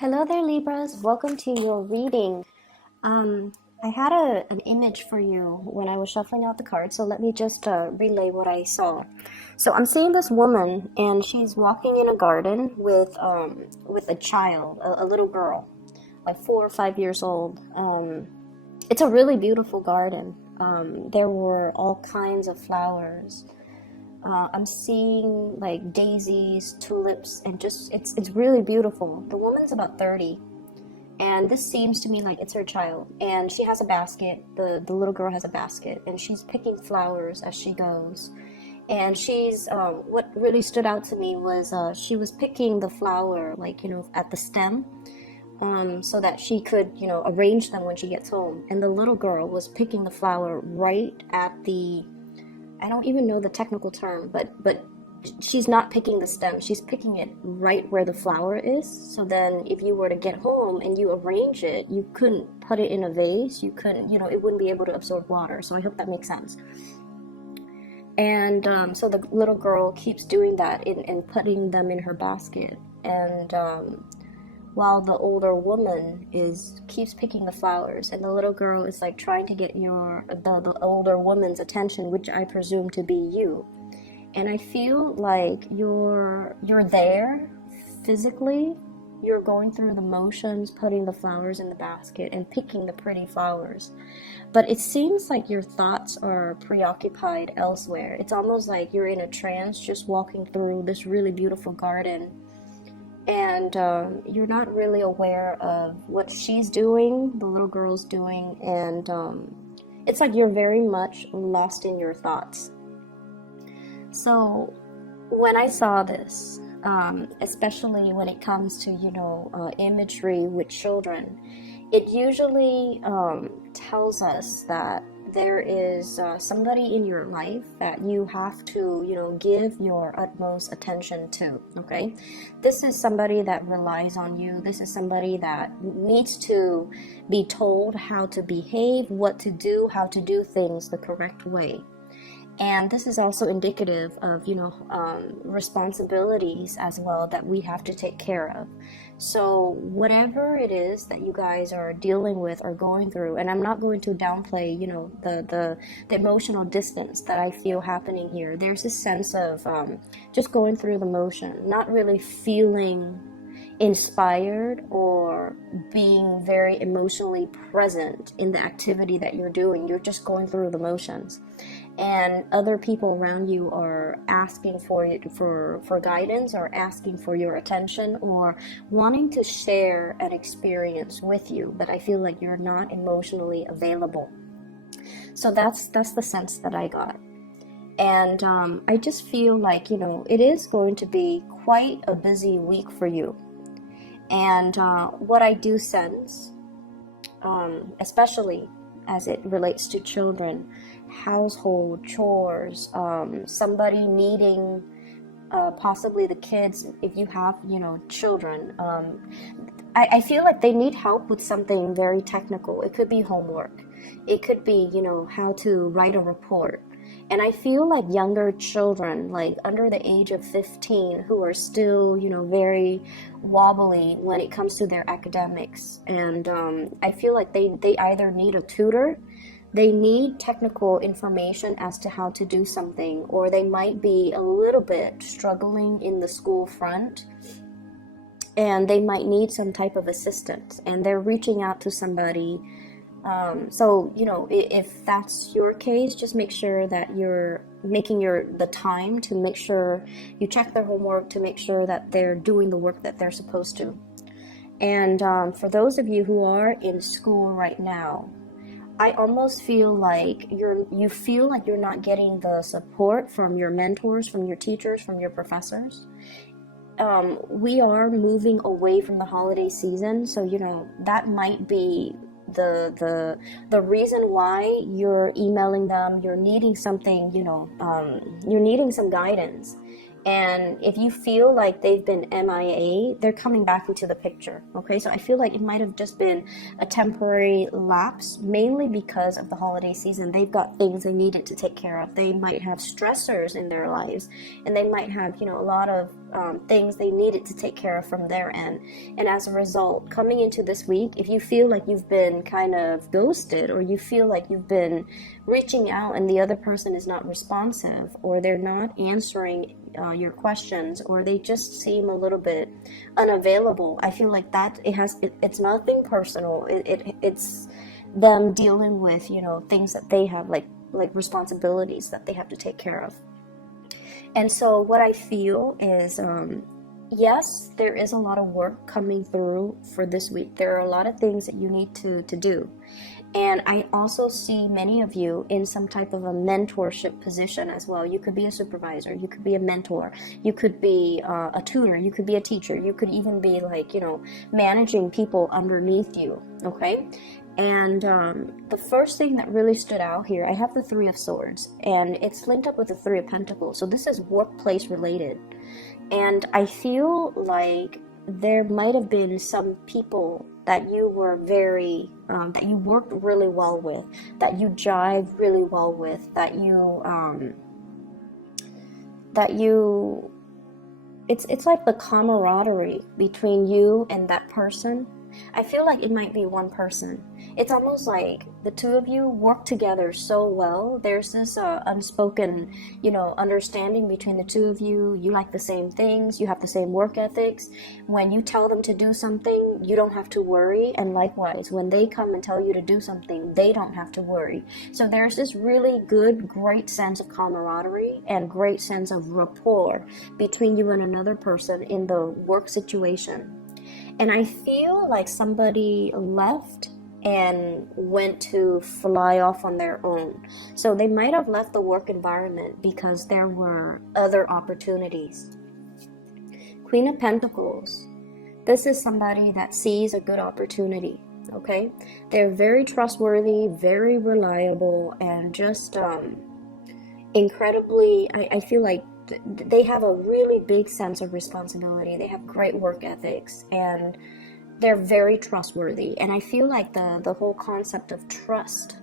Hello there, Libras. Welcome to your reading. I had an image for you when I was shuffling out the cards, so let me just relay what I saw. So I'm seeing this woman, and she's walking in a garden with a child, a little girl, like 4 or 5 years old. It's a really beautiful garden. There were all kinds of flowers. I'm seeing like daisies, tulips, and just it's really beautiful. The woman's about 30, and this seems to me like it's her child. And she has a basket. The little girl has a basket, and she's picking flowers as she goes. And she's what really stood out to me was she was picking the flower like at the stem, so that she could arrange them when she gets home. And the little girl was picking the flower right at the, I don't even know the technical term, but she's not picking the stem. She's picking it right where the flower is. So then if you were to get home and you arrange it, you couldn't put it in a vase. You couldn't, it wouldn't be able to absorb water. So I hope that makes sense. And so the little girl keeps doing that and putting them in her basket. And while the older woman keeps picking the flowers, and the little girl is like trying to get the older woman's attention, which I presume to be you. And I feel like you're there physically. You're going through the motions, putting the flowers in the basket and picking the pretty flowers. But it seems like your thoughts are preoccupied elsewhere. It's almost like you're in a trance, just walking through this really beautiful garden. And you're not really aware of what she's doing, the little girl's doing, and it's like you're very much lost in your thoughts. So when I saw this, especially when it comes to imagery with children, it usually tells us that there is somebody in your life that you have to give your utmost attention to. Okay, this is somebody that relies on you. This is somebody that needs to be told how to behave, what to do, how to do things the correct way. And this is also indicative of responsibilities as well that we have to take care of. So whatever it is that you guys are dealing with or going through, and I'm not going to downplay the emotional distance that I feel happening here. There's this sense of just going through the motion, not really feeling inspired or being very emotionally present in the activity that you're doing. You're just going through the motions. And other people around you are asking for guidance, or asking for your attention, or wanting to share an experience with you, but I feel like you're not emotionally available. So that's the sense that I got. And I just feel like it is going to be quite a busy week for you. And what I do sense, especially as it relates to children, household chores, somebody needing possibly the kids, if you have children, I feel like they need help with something very technical. It could be homework, it could be how to write a report. And I feel like younger children, like under the age of 15, who are still very wobbly when it comes to their academics. And I feel like they either need a tutor, they need technical information as to how to do something, or they might be a little bit struggling in the school front, and they might need some type of assistance, and they're reaching out to somebody. So if that's your case, just make sure that you're making the time to make sure you check their homework, to make sure that they're doing the work that they're supposed to. And for those of you who are in school right now, I almost feel like you feel like you're not getting the support from your mentors, from your teachers, from your professors. We are moving away from the holiday season, so that might be the reason why you're emailing them. You're needing something, you're needing some guidance. And if you feel like they've been MIA, they're coming back into the picture, okay? So I feel like it might have just been a temporary lapse, mainly because of the holiday season. They've got things they needed to take care of. They might have stressors in their lives, and they might have, a lot of things they needed to take care of from their end. And as a result, coming into this week, if you feel like you've been kind of ghosted, or you feel like you've been reaching out and the other person is not responsive, or they're not answering your questions, or they just seem a little bit unavailable, I feel like that it's nothing personal. It's them dealing with things that they have, like responsibilities that they have to take care of. And so what I feel is, yes, there is a lot of work coming through for this week. There are a lot of things that you need to do. And I also see many of you in some type of a mentorship position as well. You could be a supervisor, you could be a mentor, you could be a tutor, you could be a teacher, you could even be managing people underneath you, okay? And the first thing that really stood out here, I have the Three of Swords, and it's linked up with the Three of Pentacles. So this is workplace related. And I feel like there might have been some people that you were that you worked really well with, that you jived really well with, it's like the camaraderie between you and that person. I feel like it might be one person. It's almost like the two of you work together so well. There's this unspoken, understanding between the two of you. You like the same things. You have the same work ethics. When you tell them to do something, you don't have to worry. And likewise, when they come and tell you to do something, they don't have to worry. So there's this really good, great sense of camaraderie and great sense of rapport between you and another person in the work situation. And I feel like somebody left and went to fly off on their own. So they might have left the work environment because there were other opportunities. Queen of Pentacles. This is somebody that sees a good opportunity, okay? They're very trustworthy, very reliable, and just incredibly, I feel like they have a really big sense of responsibility. They have great work ethics, and they're very trustworthy. And I feel like the whole concept of trust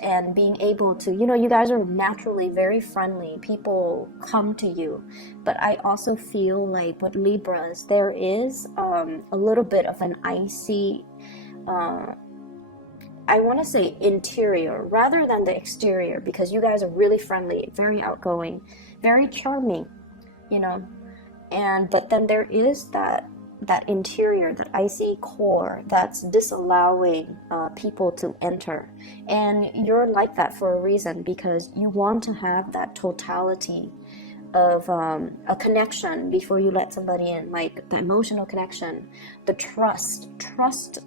and being able to, you guys are naturally very friendly. People come to you. But I also feel like with Libras, there is a little bit of an icy, I want to say interior rather than the exterior, because you guys are really friendly, very outgoing, very charming, but then there is that interior, that icy core that's disallowing people to enter. And you're like that for a reason, because you want to have that totality of a connection before you let somebody in, like the emotional connection, the trust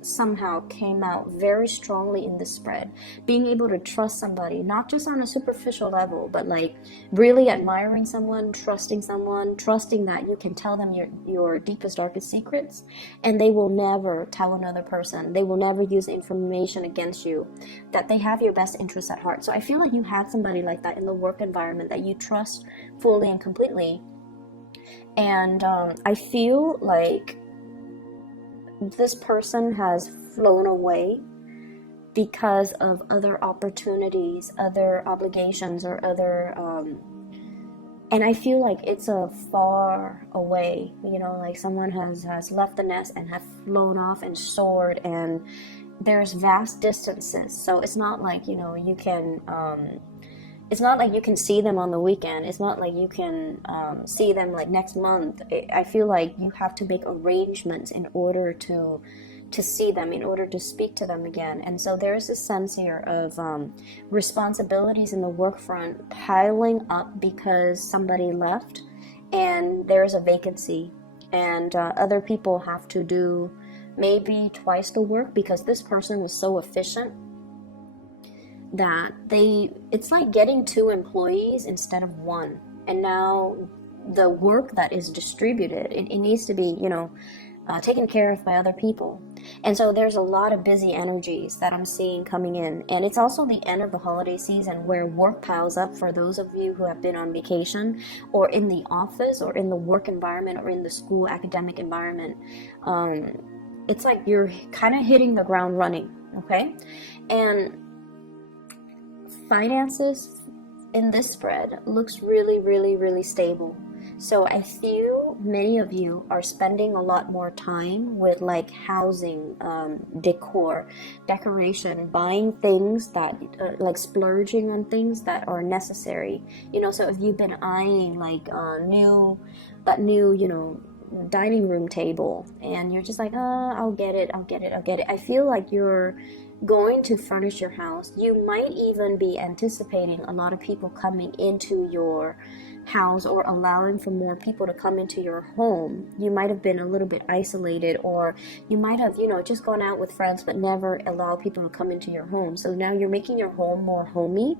somehow came out very strongly in this spread. Being able to trust somebody, not just on a superficial level, but like really admiring someone, trusting that you can tell them your deepest, darkest secrets, and they will never tell another person. They will never use information against you, that they have your best interests at heart. So I feel like you had somebody like that in the work environment that you trust fully and completely. And I feel like this person has flown away because of other opportunities, other obligations, or other and I feel like it's a far away, like someone has left the nest and have flown off and soared, and there's vast distances. So it's not like you can it's not like you can see them on the weekend. It's not like you can see them like next month. I feel like you have to make arrangements in order to see them, in order to speak to them again. And so there's this sense here of responsibilities in the work front piling up because somebody left and there's a vacancy, and other people have to do maybe twice the work because this person was so efficient that it's like getting 2 employees instead of 1. And now the work that is distributed, it needs to be taken care of by other people. And so there's a lot of busy energies that I'm seeing coming in. And it's also the end of the holiday season where work piles up for those of you who have been on vacation or in the office or in the work environment or in the school academic environment. It's like you're kind of hitting the ground running, okay? And finances in this spread looks really, really, really stable. So I feel many of you are spending a lot more time with like housing, decor, decoration, buying things that like splurging on things that are necessary. You know, so if you've been eyeing like that new, you know, dining room table and you're just like, I'll get it. I feel like you're going to furnish your house. You might even be anticipating a lot of people coming into your house or allowing for more people to come into your home. You might have been a little bit isolated, or you might have, you know, just gone out with friends but never allow people to come into your home. So now you're making your home more homey.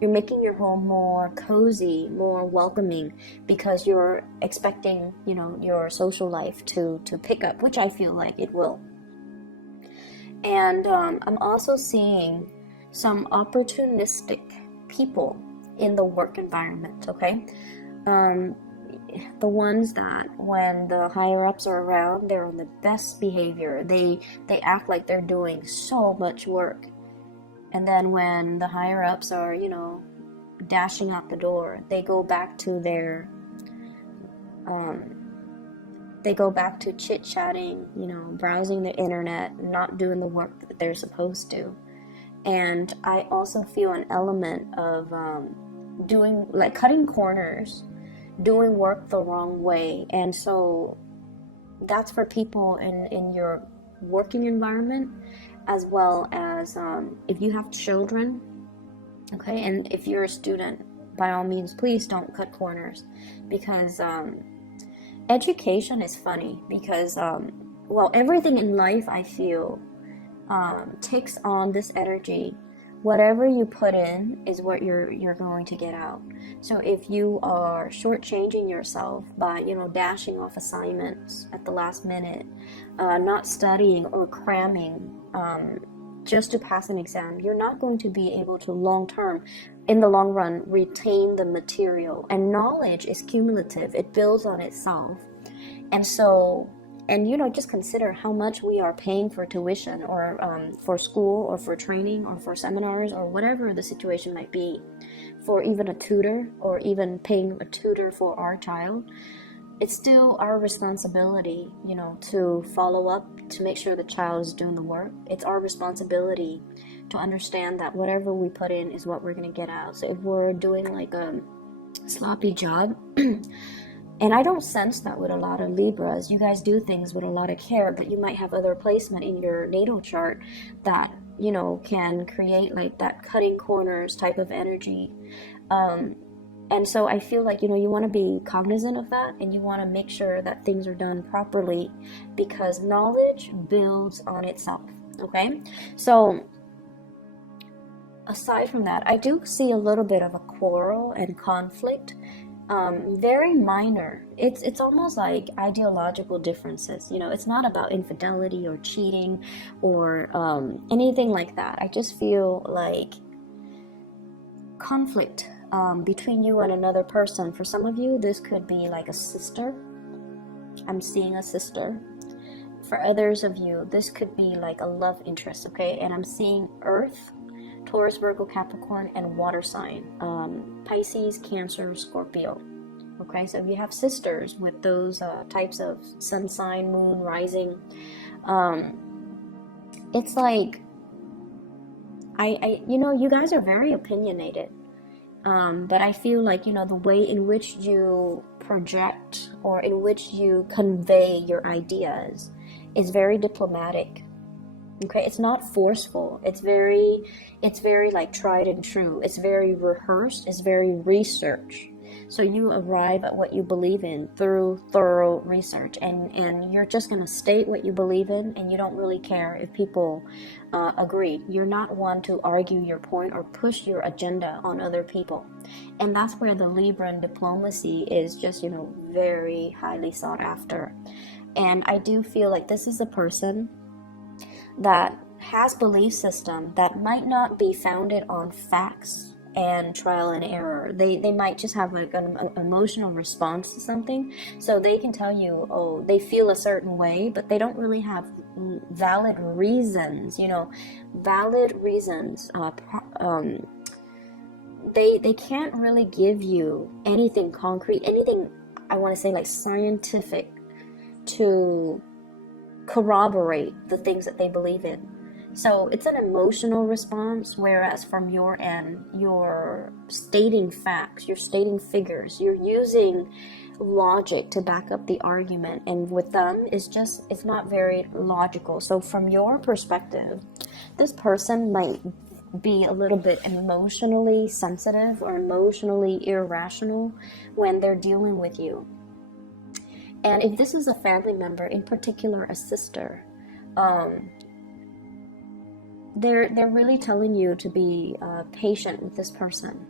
You're making your home more cozy, more welcoming, because you're expecting, you know, your social life to pick up, which I feel like it will. And I'm also seeing some opportunistic people in the work environment, okay? The ones that when the higher ups are around, they're on the best behavior. They act like they're doing so much work. And then when the higher ups are, you know, dashing out the door, they go back to their chit-chatting, you know, browsing the internet, not doing the work that they're supposed to. And I also feel an element of doing, like, cutting corners, doing work the wrong way. And so that's for people in your working environment, as well as if you have children, okay? And if you're a student, by all means, please don't cut corners, because education is funny, because well, everything in life, I feel, takes on this energy. Whatever you put in is what you're going to get out. So if you are shortchanging yourself by, you know, dashing off assignments at the last minute, not studying or cramming just to pass an exam, you're not going to be able to in the long run, retain the material. And knowledge is cumulative. It builds on itself. And so, and you know, just consider how much we are paying for tuition, or for school, or for training, or for seminars, or whatever the situation might be, for even a tutor, or even paying a tutor for our child. It's still our responsibility, you know, to follow up, to make sure the child is doing the work. It's our responsibility to understand that whatever we put in is what we're going to get out. So if we're doing like a sloppy job, and I don't sense that with a lot of Libras, you guys do things with a lot of care, but you might have other placement in your natal chart that, you know, can create like that cutting corners type of energy. And so I feel like, you know, you want to be cognizant of that, and you want to make sure that things are done properly, because knowledge builds on itself, okay? So aside from that, I do see a little bit of a quarrel and conflict, very minor. It's almost like ideological differences. You know, it's not about infidelity or cheating or anything like that. I just feel like conflict between you and another person. For some of you, this could be like a sister. I'm seeing a sister. For others of you, this could be like a love interest, okay? And I'm seeing Earth, Taurus, Virgo, Capricorn, and water sign, Pisces, Cancer, Scorpio. Okay, so if you have sisters with those types of sun sign, moon, rising, it's like, you know, you guys are very opinionated, but I feel like, you know, the way in which you project or in which you convey your ideas is very diplomatic. Okay, it's not forceful. It's very like tried and true. It's very rehearsed. It's very research. So you arrive at what you believe in through thorough research, and you're just gonna state what you believe in, and you don't really care if people agree. You're not one to argue your point or push your agenda on other people, and that's where the Libran diplomacy is just, you know, very highly sought after. And I do feel like this is a person that has belief system that might not be founded on facts and trial and error. They might just have like an emotional response to something, so they can tell you, oh, they feel a certain way, but they don't really have valid reasons, valid reasons. They can't really give you anything concrete, anything, I want to say, like scientific to corroborate the things that they believe in. So it's an emotional response, whereas from your end, you're stating facts, you're stating figures, you're using logic to back up the argument, and with them, it's not very logical. So from your perspective, this person might be a little bit emotionally sensitive or emotionally irrational when they're dealing with you. And if this is a family member, in particular a sister, they're really telling you to be patient with this person.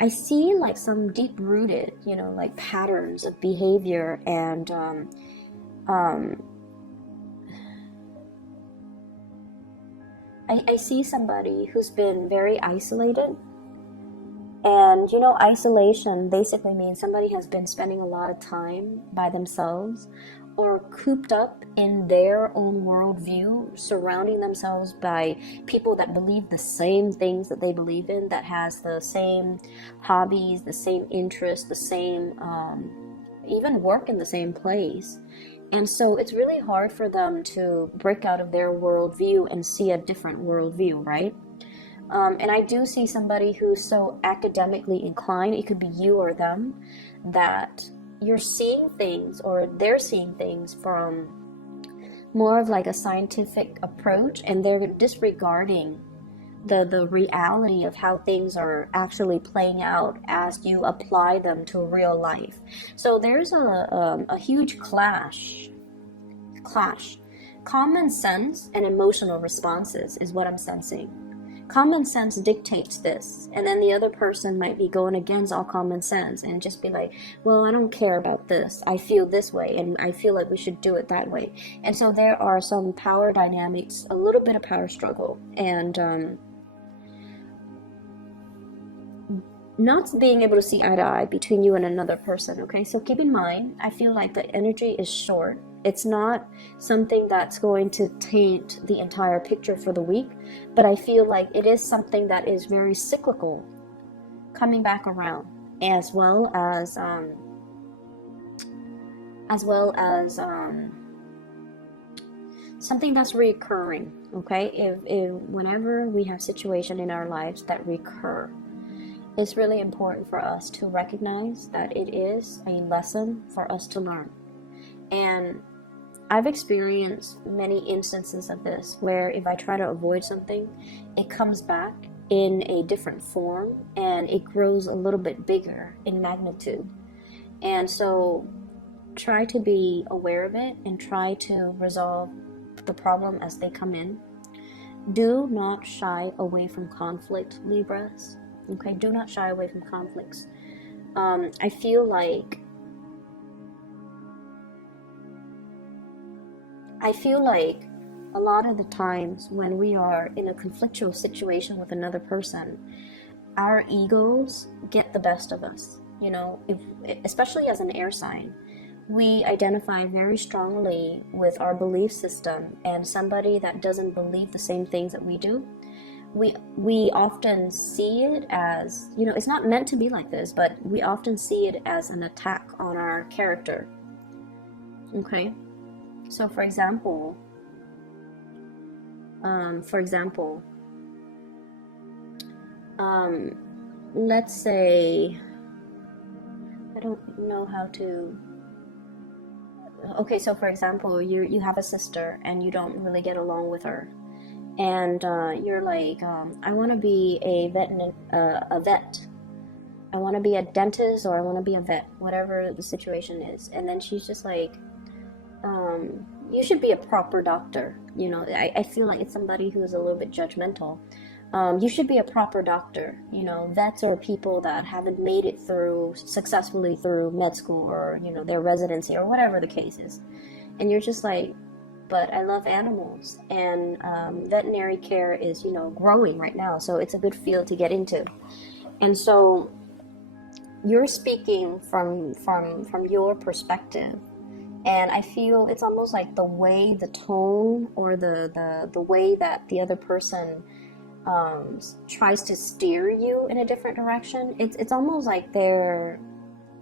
I see like some deep-rooted, like patterns of behavior, and I see somebody who's been very isolated. And isolation basically means somebody has been spending a lot of time by themselves or cooped up in their own worldview, surrounding themselves by people that believe the same things that they believe in, that has the same hobbies, the same interests, the same, even work in the same place. And so it's really hard for them to break out of their worldview and see a different worldview, right? And I do see somebody who's so academically inclined, it could be you or them, that you're seeing things, or they're seeing things from more of like a scientific approach, and they're disregarding the reality of how things are actually playing out as you apply them to real life. So there's a huge clash. Common sense and emotional responses is what I'm sensing. Common sense dictates this, and then the other person might be going against all common sense and just be like, well, I don't care about this, I feel this way, and I feel like we should do it that way. And so there are some power dynamics, a little bit of power struggle, and not being able to see eye to eye between you and another person. Okay, so keep in mind, I feel like the energy is short. It's not something that's going to taint the entire picture for the week, but I feel like it is something that is very cyclical, coming back around, as well as something that's recurring. Okay, if whenever we have situation in our lives that recur, it's really important for us to recognize that it is a lesson for us to learn. And I've experienced many instances of this where if I try to avoid something, it comes back in a different form and it grows a little bit bigger in magnitude. And so try to be aware of it and try to resolve the problem as they come in. Do not shy away from conflict, Libras. Okay, do not shy away from conflicts. I feel like a lot of the times when we are in a conflictual situation with another person, our egos get the best of us. Especially as an air sign, we identify very strongly with our belief system, and somebody that doesn't believe the same things that we do, we often see it as, it's not meant to be like this, but we often see it as an attack on our character. Okay, so for example, let's say, I don't know how to. Okay, so for example, you have a sister and you don't really get along with her, and you're like, I want to be a vet. I want to be a dentist, or I want to be a vet, whatever the situation is. And then she's just like, you should be a proper doctor. I feel like it's somebody who is a little bit judgmental. You should be a proper doctor. Vets are people that haven't made it successfully through med school, or their residency, or whatever the case is. And you're just like, but I love animals, and veterinary care is, growing right now, so it's a good field to get into. And so you're speaking from your perspective, and I feel it's almost like the way, the tone, or the way that the other person tries to steer you in a different direction. It's almost like they're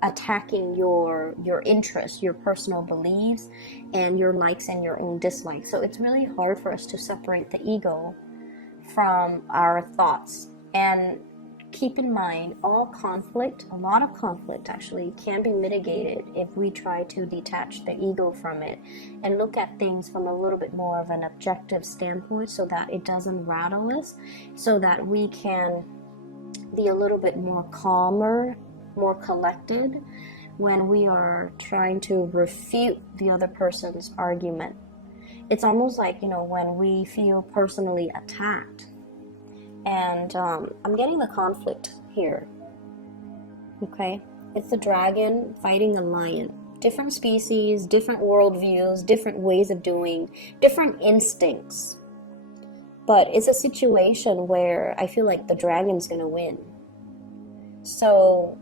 attacking your interests, your personal beliefs, and your likes and your own dislikes. So it's really hard for us to separate the ego from our thoughts. And keep in mind, all conflict, a lot of conflict actually, can be mitigated if we try to detach the ego from it and look at things from a little bit more of an objective standpoint, so that it doesn't rattle us, so that we can be a little bit more calmer, more collected when we are trying to refute the other person's argument. It's almost like, when we feel personally attacked. And I'm getting the conflict here. Okay? It's the dragon fighting a lion. Different species, different worldviews, different ways of doing, different instincts. But it's a situation where I feel like the dragon's going to win. So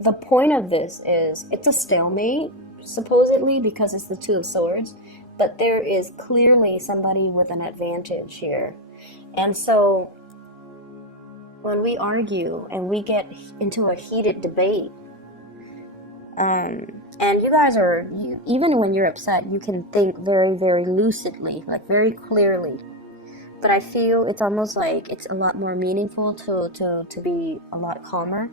the point of this is, it's a stalemate, supposedly, because it's the Two of Swords, but there is clearly somebody with an advantage here. And so when we argue and we get into a heated debate, and you guys even when you're upset, you can think very, very lucidly, like very clearly. But I feel it's almost like it's a lot more meaningful to be a lot calmer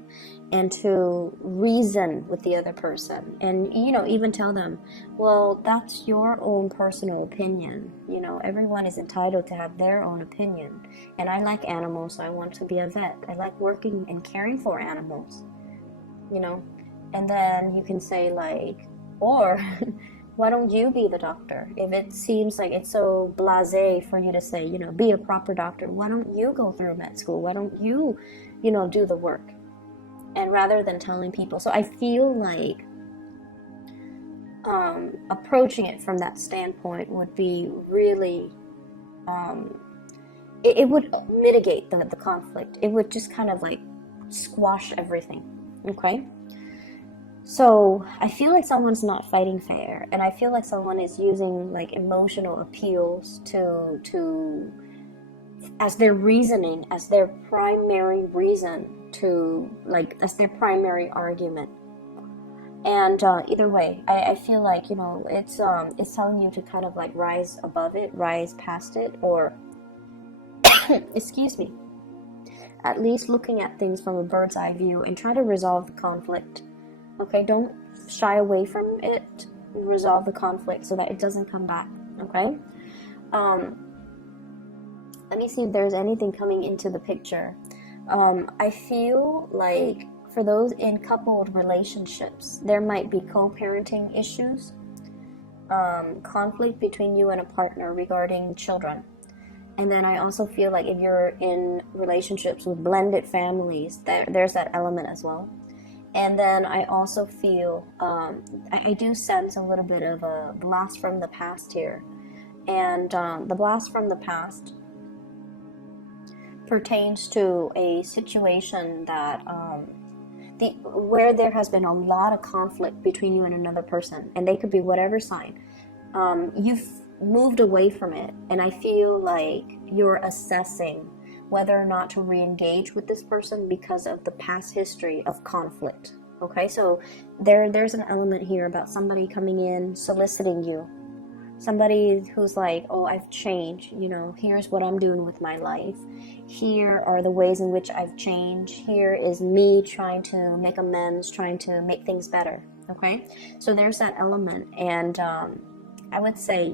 and to reason with the other person. And, even tell them, well, that's your own personal opinion. Everyone is entitled to have their own opinion. And I like animals, so I want to be a vet. I like working and caring for animals, And then you can say, like, or why don't you be the doctor? If it seems like it's so blasé for you to say, be a proper doctor, why don't you go through med school? Why don't you, do the work? And rather than telling people. So I feel like approaching it from that standpoint would be really, it would mitigate the conflict. It would just kind of like squash everything, okay? So I feel like someone's not fighting fair, and I feel like someone is using like emotional appeals to as their reasoning, as their primary reason as their primary argument. And either way, I feel like it's telling you to kind of like rise above it, rise past it, or excuse me, at least looking at things from a bird's eye view and try to resolve the conflict. Okay, don't shy away from it. Resolve the conflict so that it doesn't come back. Okay. Let me see if there's anything coming into the picture. I feel like for those in coupled relationships, there might be co-parenting issues, conflict between you and a partner regarding children. And then I also feel like if you're in relationships with blended families, there's that element as well. And then I also feel, I do sense a little bit of a blast from the past here. And the blast from the past pertains to a situation that, where there has been a lot of conflict between you and another person. And they could be whatever sign. You've moved away from it. And I feel like you're assessing whether or not to re-engage with this person because of the past history of conflict. Okay, so there's an element here about somebody coming in, soliciting you. Somebody who's like, oh, I've changed, here's what I'm doing with my life. Here are the ways in which I've changed. Here is me trying to make amends, trying to make things better. Okay, so there's that element. And I would say,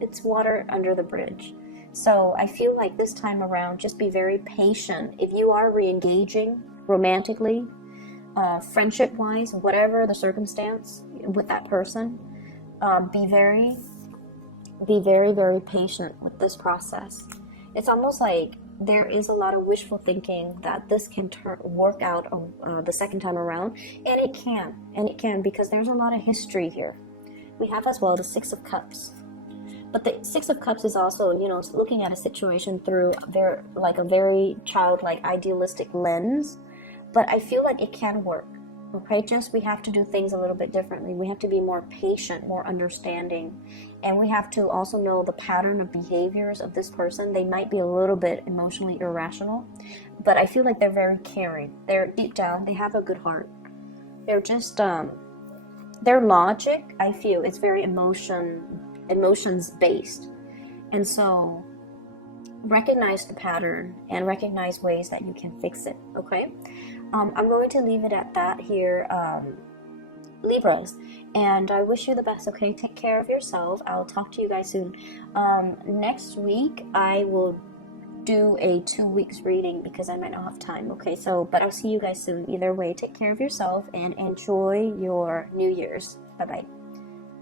it's water under the bridge. So I feel like this time around, just be very patient. If you are re-engaging romantically, friendship-wise, whatever the circumstance with that person, be very, very patient with this process. It's almost like there is a lot of wishful thinking that this can work out the second time around, and it can because there's a lot of history here. we have as well the Six of Cups. But the Six of Cups is also, you know, looking at a situation through a very childlike, idealistic lens. But I feel like it can work. Okay, just we have to do things a little bit differently. We have to be more patient, more understanding, and we have to also know the pattern of behaviors of this person. They might be a little bit emotionally irrational, but I feel like they're very caring. They're deep down, they have a good heart. They're just their logic, I feel, is very emotions based, and so recognize the pattern and recognize ways that you can fix it. Okay. I'm going to leave it at that here, Libras, and I wish you the best. Okay, take care of yourself. I'll talk to you guys soon. Next week I will do a 2 weeks reading because I might not have time. Okay, so but I'll see you guys soon. Either way, take care of yourself and enjoy your New Year's. Bye bye.